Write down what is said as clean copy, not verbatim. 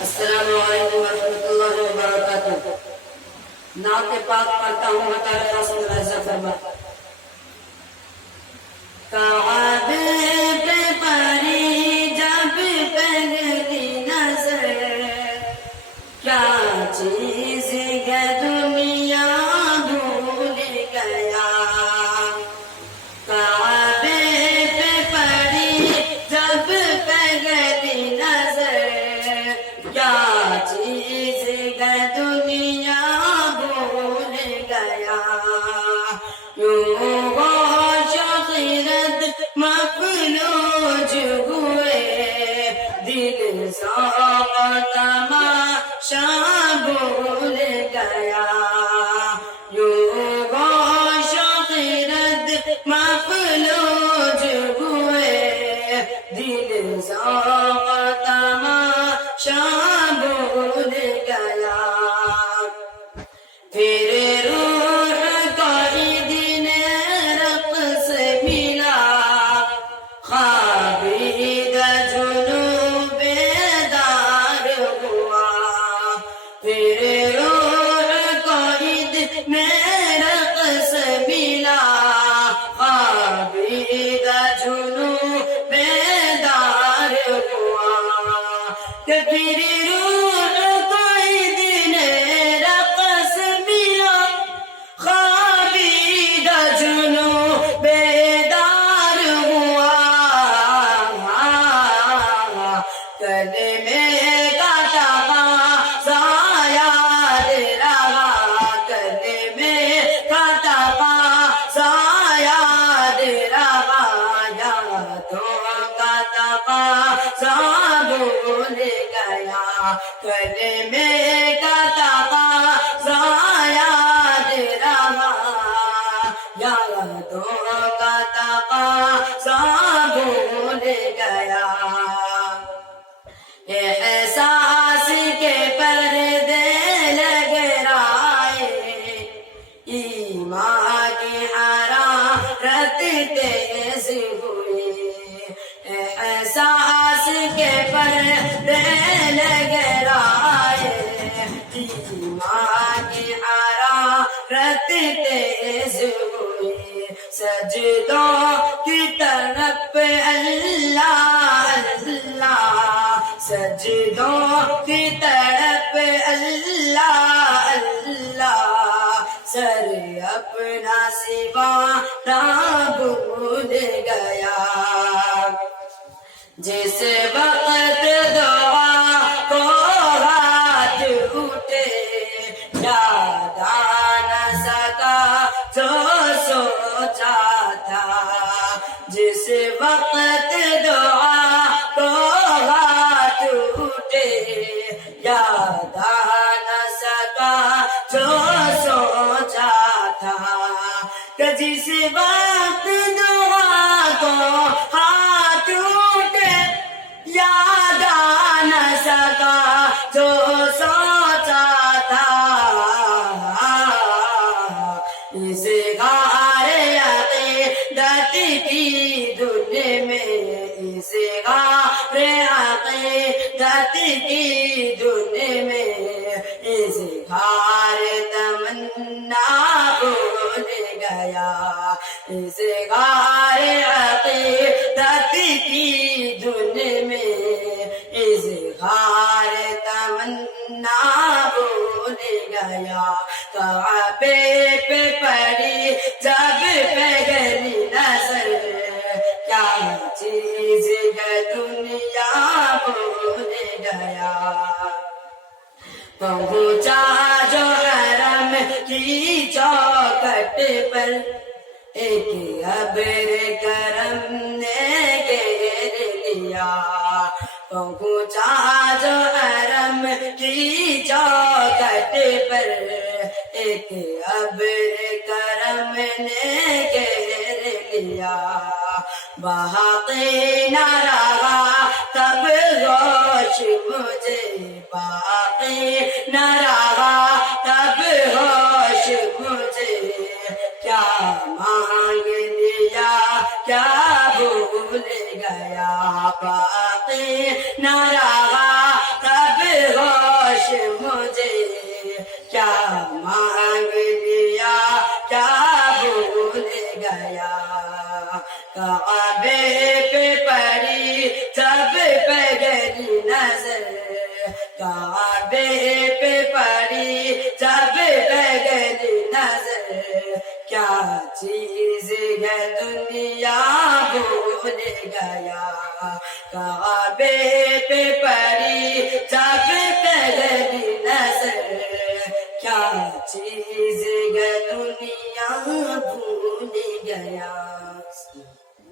السلام علیکم ورحمۃ اللہ وبرکاتہ۔ نعت پاک پڑھتا ہوں، مطالعہ خاص ملاحظہ فرما۔ کعبے پہ پڑی جب پہلی نظر، کیا چیز ہے دنیا بھول گیا۔ کعبے پہ پڑی جب پہلی نظر، کیا چیز ہے دنیا بھول گیا۔ یوں ہوش و خرد مفلوج ہوئے، دل ذوق تماشا بھول گیا۔ یوں ہوش و خرد مفلوج ہوئے، دل ذوق تماشا بھول گیا۔ پھر روح کو دن رقص ملا، خوابیدہ جنوں بیدار ہوا۔ پھر روح کو دن رقص ملا، خوابیدہ جنوں بیدار ہوا۔ کہ پھر روح کو دن رقص ملا، خوابیدہ جنوں بیدار ہوا۔ کلمے کا تقاضا یاد رہا، کلمے کا تقاضا یاد رہا، یادوں کا تقاضا بھول گیا۔ کلمے کا تقاضا یاد رہا، یادوں کا تقاضا بھول گیا۔ احساس کے پردے لگ رائے، ایمان کی حرارت تیز ہوئی۔ احساس کے پردے لگ رائے، ایمان کی حرارت تیز ہوئی۔ سجدوں کی طرف اللہ اللہ، سجدوں کی طرف اللہ اللہ، سر اپنا سوارا بھول گیا۔ جس وقت دعا کو ہاتھ اٹھے، یاد آ نہ سکا جو سوچا تھا۔ جس وقت دعا کو ہاتھ اٹھے، یاد آ نہ سکا جو سوچا تھا۔ کہ جس وقت دعا کو ہاتھ اٹھے، یاد آ نہ سکا جو سوچا تھا۔ اظہار عقیدت کی دھن میں، اظہار عقیدت کی دھن میں، اظہار تمنا بھول گیا۔ اظہار عقیدت کی دھن میں، اظہار تمنا بھول گیا۔ کعبے پہ پڑی جب پہلی نظر، کیا چیز ہے دنیا بھول گیا۔ پہنچا جو حرم کی چوکھٹ پر، ایک ابر کرم نے گھیر لیا۔ پہنچا جو حرم کی چوکھٹ پر، ایک ابر کرم نے گھیر لیا۔ باقی نہ رہا تب ہوش مجھے، باقی نہ رہا تب ہوش مجھے۔ کیا مانگ لیا کیا بھول گیا، باقی نہ رہا تب کیا مانگ لیا کیا بھول گیا کعبے پہ پڑی جب پہلی نظر کعبے پہ پڑی جب پہلی نظر کیا چیز ہے دنیا بھول گیا کعبے پہ پڑی جب پہلی نظر کیا چیز ہے